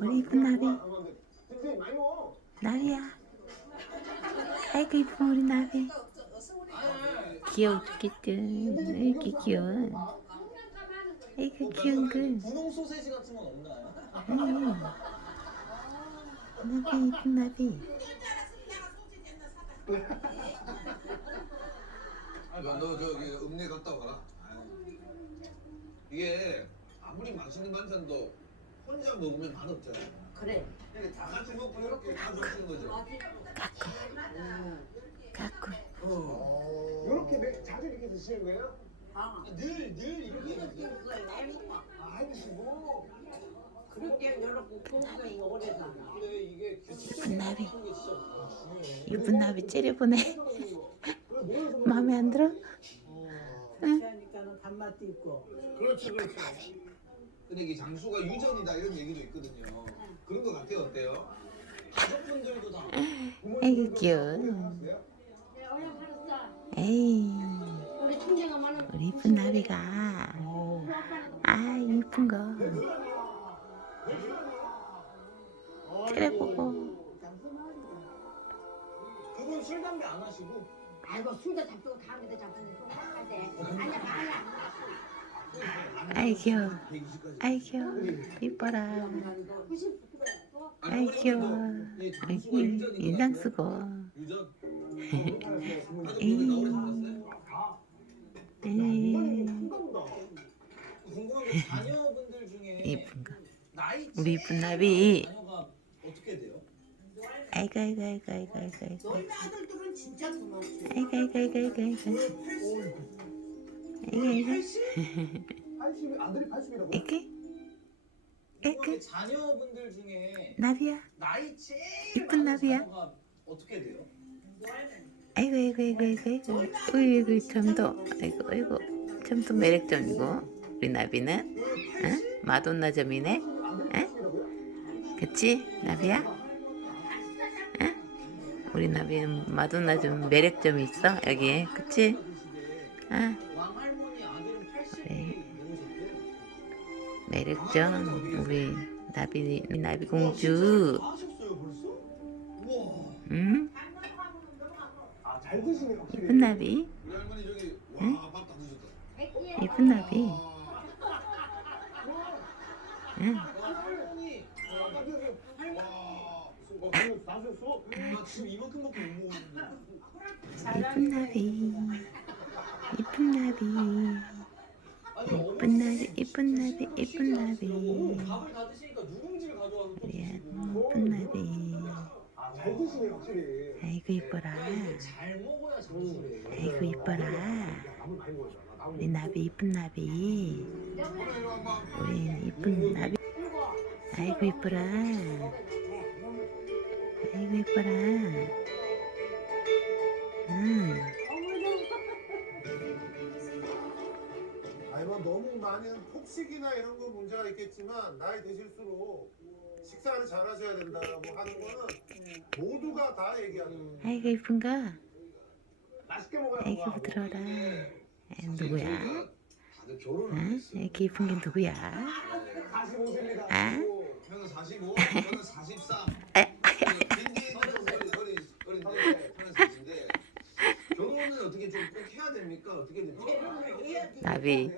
우리 이쁜 나비. 나비야. 아이고 이쁜 우리 나비. 귀여워 죽겠죠. 왜 이렇게 귀여워. 아이고 귀여운 그. 분홍 소세지 같은 건 없나요? 음. 나비 이쁜 나비. 너, 너 저기 읍내 갔다 와라. 이게 아무리 맛있는 반찬도 혼자 먹으면 맛없잖아. 그래. 이렇게 다 같이 먹고 이렇게 가져오시는 거죠. 갖고 갖고. 이렇게 매- 자주 이렇게 드시는 거예요? 아, 늘, 늘 이렇게 드세요. 아, 드시고. 그렇게 이렇게 고기가 오래잖아. 근데 이게 이쁜 나비. 하는 게 진짜 중요해. 이쁜 나비 째려보네. 마음에 안 들어? 그러니까는 단맛도 있고. 그렇지, 그렇지. 근데 이게 장수가 유전이다 이런 얘기도 있거든요. 그런 거 같아요. 어때요? 가족분들도 다 아이고 귀여워. 네. 에이 우리 이쁜 나비가. 아 이쁜 거. 째려보고. 그분 술 담배 안 하시고 아이고 술도 잡수고 다음에도 잡수고 할. 아니야, 아니야. 아이 귀여워. 아이 귀여워. 이뻐라. 아이 귀여워. 인상 쓰고. 에이. 에이 궁금한 게 자녀분들 중에 이쁜 거. 나이 우리 이쁜 나비. 아이고 아이고 아이고 아이고 아이고 아이고. 아이고 아이고 아이고 아이고 80, 아들이 80이라고? 이렇게 궁금한 게 이렇게 자녀분들 중에 나비야. 나이 제일 이쁜 나비야. 어떻게 돼요? 아이고 아이고 아이고 아이고 아이고 아이고 점도 아이고 아이고 점도 매력점이고 우리 나비는 응? 마돈나 점이네 응? 그치 나비야? 응? 우리 나비는 마돈나점 매력점이 있어 여기에 그치? 응? 매력점 우리 나비 나비 공주 응? 이쁜 나비 응? 이쁜 나비 응? 이쁜 나비 이쁜 나비 이쁜 나비 이쁜 나비 이쁜 나비 이쁜 나비 아. 아이고 이뻐라 아이고 이뻐라. 우리 나비 이쁜 나비. 우리 이쁜 나비 아이고 이뻐라 아이고 이뻐라 폭식이나 이런 거 문제가 있겠지만 나이 드실수록 식사를 잘 하셔야 된다고 하는 거는 모두가 다 얘기하는 아이고 이쁜가 맛있게 먹어야 아이고. 부드러워라 아, 누구야 응? 이렇게 이쁜 게 누구야 45세입니다. 아? 형은 45, 저는 43. 굉장히 어린 어린 어린데 저는 40인데 결혼은 어떻게 좀 꼭 해야 됩니까? 어떻게 됩니까? 나비